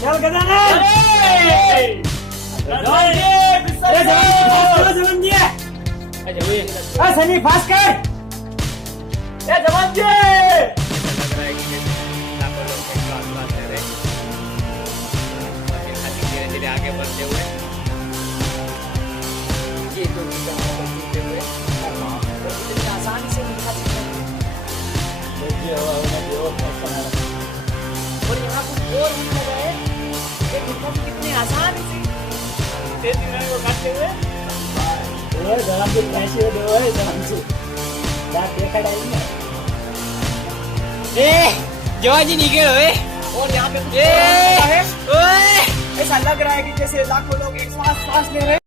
चल गजानन सनी फास्ट कर जवान जी। लग रहा है कि लाखों लोग एक साथ बात कर रहे हैं, धीरे धीरे आगे बढ़ते हुए ये तो बढ़ते हुए इतनी आसानी से दिखा सकते हैं। और यहाँ कुछ और भी लगा है, ये घुटनों की कितनी आसानी से तेज दिनों को काटते हुए जवान जी कैसे दो है जवान जी देखा डालेंगे। जवान जी निकल हुए और यहाँ पे है ऐसा लग रहा है कि जैसे लाखों लोग एक साथ सांस ले रहे हैं।